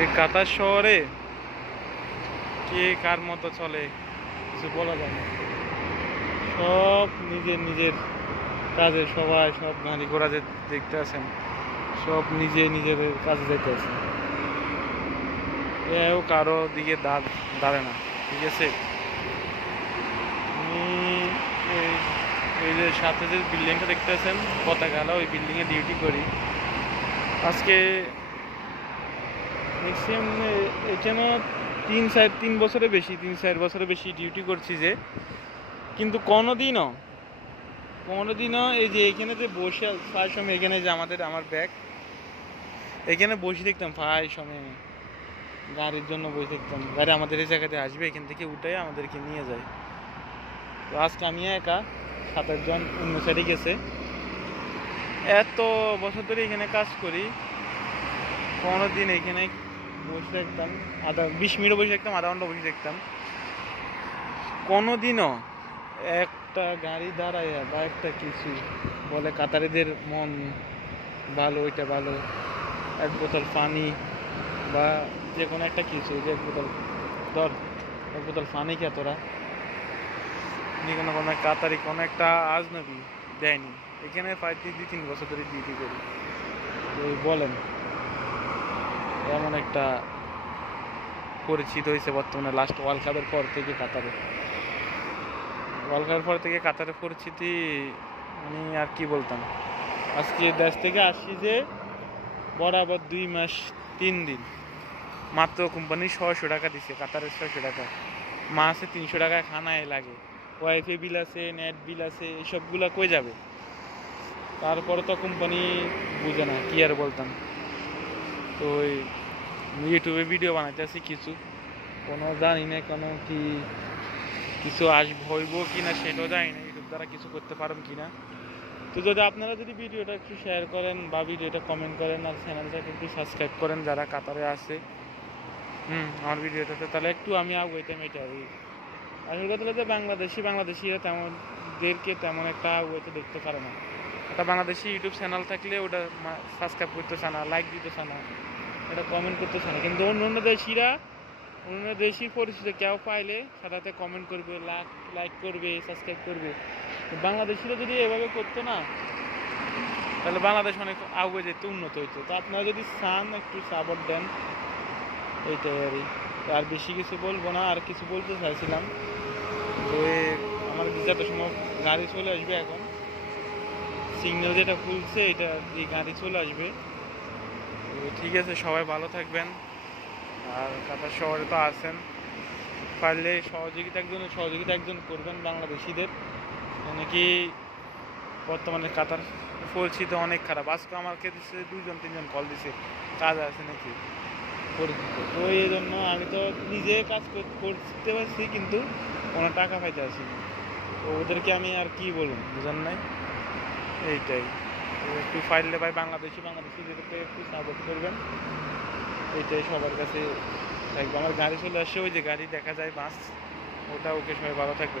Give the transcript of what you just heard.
এই কাতার শহরে কে কার মতো চলে, কিছু বলা যায় না। সব নিজের নিজের কাজে সবাই সব গাড়ি ঘোড়া দেখতে আছেন, সব নিজে নিজের কাজে যেতে আছে কেউ কারও দিকে দাঁড় দাঁড়ে না, ঠিক আছে? এই যে সাথে যে বিল্ডিংটা দেখতে আছেন পতাকালা ওই বিল্ডিংয়ে ডিউটি করি। আজকে ম্যাক্সিমাম এখানে তিন চার, তিন বছরে বেশি, তিন চার বছরে বেশি ডিউটি করছি যে। কিন্তু কোনোদিনও কোনোদিনও এই যে এখানে যে বসে প্রায় সময়, এখানে যে আমাদের, আমার ব্যাগ এখানে বসে দেখতাম প্রায় সময় গাড়ির জন্য বসে দেখতাম। গাড়ি আমাদের এই জায়গাতে আসবে, এখান থেকে উঠে আমাদেরকে নিয়ে যায়। তো আজকে আমি একা, সাত আটজন অন্য সাইডে গেছে। এত বছর ধরে এখানে কাজ করি কোনো দিন এখানে বসে থাকতাম, আধা, বিশ মিনিট বসে থাকতাম, আধা ঘণ্টা বসে থাকতাম। কোনো দিনও একটা গাড়ি দাঁড়ায় বা একটা কিছু, বলে কাতারিদের মন ভালো, ওইটা ভালো, এক বোতল পানি বা যে কোনো একটা কিছু, যে এক বোতল, ধর, এক বোতল পানি খেয়ে তোরা। নি কোনো কোনো কাতারি, কোনো একটা আজনবী দেয়নি। এখানে প্রায় দুই, তিন বছর ধরে ডিউটি করি। বলেন। এমন একটা পরিচিত হয়েছে বর্তমানে লাস্ট ওয়ার্ল্ড কাপের পর থেকে কাতারে। ওয়ার্ল্ড কাপের পর থেকে কাতারের পরিচিতি আমি আর কি বলতাম? আজকে দেশ থেকে আসছি যে বরাবর দুই মাস, তিন দিন। মাত্র কোম্পানি ছশো টাকা দিছে, কাতারের ছশো টাকা। মাসে তিনশো টাকা খানায় লাগে। ওয়াইফাই বিল আছে নেট বিল আছে, এসবগুলা কই যাবে? তারপরে তো কোম্পানি বুঝে না, কি আর বলতাম? তো ওই ইউটিউবে ভিডিও বানাইতে আছি কিছু। কোনো জানি না কোনো কি কিছু আসব, হইব কি না সেটাও জানি না ইউটিউব দ্বারা কিছু করতে পারব কি না তো যদি আপনারা যদি ভিডিওটা একটু শেয়ার করেন বা ভিডিওটা কমেন্ট করেন, আর চ্যানেলটাকে একটু সাবস্ক্রাইব করেন যারা কাতারে আছে, হুম, আমার ভিডিওটাতে তাহলে একটু আমি আগুয়াইতাম এটা আর। আসল কথা যে বাংলাদেশি বাংলাদেশিরা তেমন দেরকে তেমন একটা আগুয়াইতে দেখতে পারে না। একটা বাংলাদেশি ইউটিউব চ্যানেল থাকলে ওটা সাবস্ক্রাইব করতেছে না লাইক দিতেছে না। এটা কমেন্ট করতেছে না। কিন্তু অন্য অন্য দেশিরা, অন্য দেশি পরিচিত কেউ পাইলে সাথে কমেন্ট করবে লাইক লাইক করবে সাবস্ক্রাইব করবে। বাংলাদেশিরা যদি এভাবে করতো না, তাহলে বাংলাদেশ অনেক আগে যেত উন্নত হইতো। তো আপনারা যদি চান একটু সাপোর্ট দেন, এইটাই আর আর বেশি কিছু বলব না, আর কিছু বলতে চাইছিলাম। যে আমার ভিসাটার সময় গাড়ি চলে আসবে এখন। সিগন্যাল যেটা খুলছে এটা গাড়ি চলে আসবে। তো ঠিক আছে, সবাই ভালো থাকবেন। আর কাতার শহরে তো আছেন। পারলে সহযোগিতা একজন সহযোগিতা একজন করবেন বাংলাদেশিদের। নাকি বর্তমানে কাতার পরিচিতি অনেক খারাপ। আজকে আমাকে দিচ্ছে দুজন তিনজন কল দিছে। কাজ আছে নাকি? পরিচিত। তো এই জন্য আমি তো নিজে কাজ কর- করতে পারছি, কিন্তু কোনো টাকা পাইতে আছি তো ওদেরকে আমি আর কি বলুন বুঝেন নাই? এইটাই। একটু ফাইল ভাই বাংলাদেশি বাংলাদেশিদেরকে একটু সাপোর্ট করবেন এইটাই সবার কাছে একদম আমার গাড়ি চলে আসছে, ওই যে গাড়ি দেখা যায় বাস ওটা ওকে সবাই ভালো থাকবে।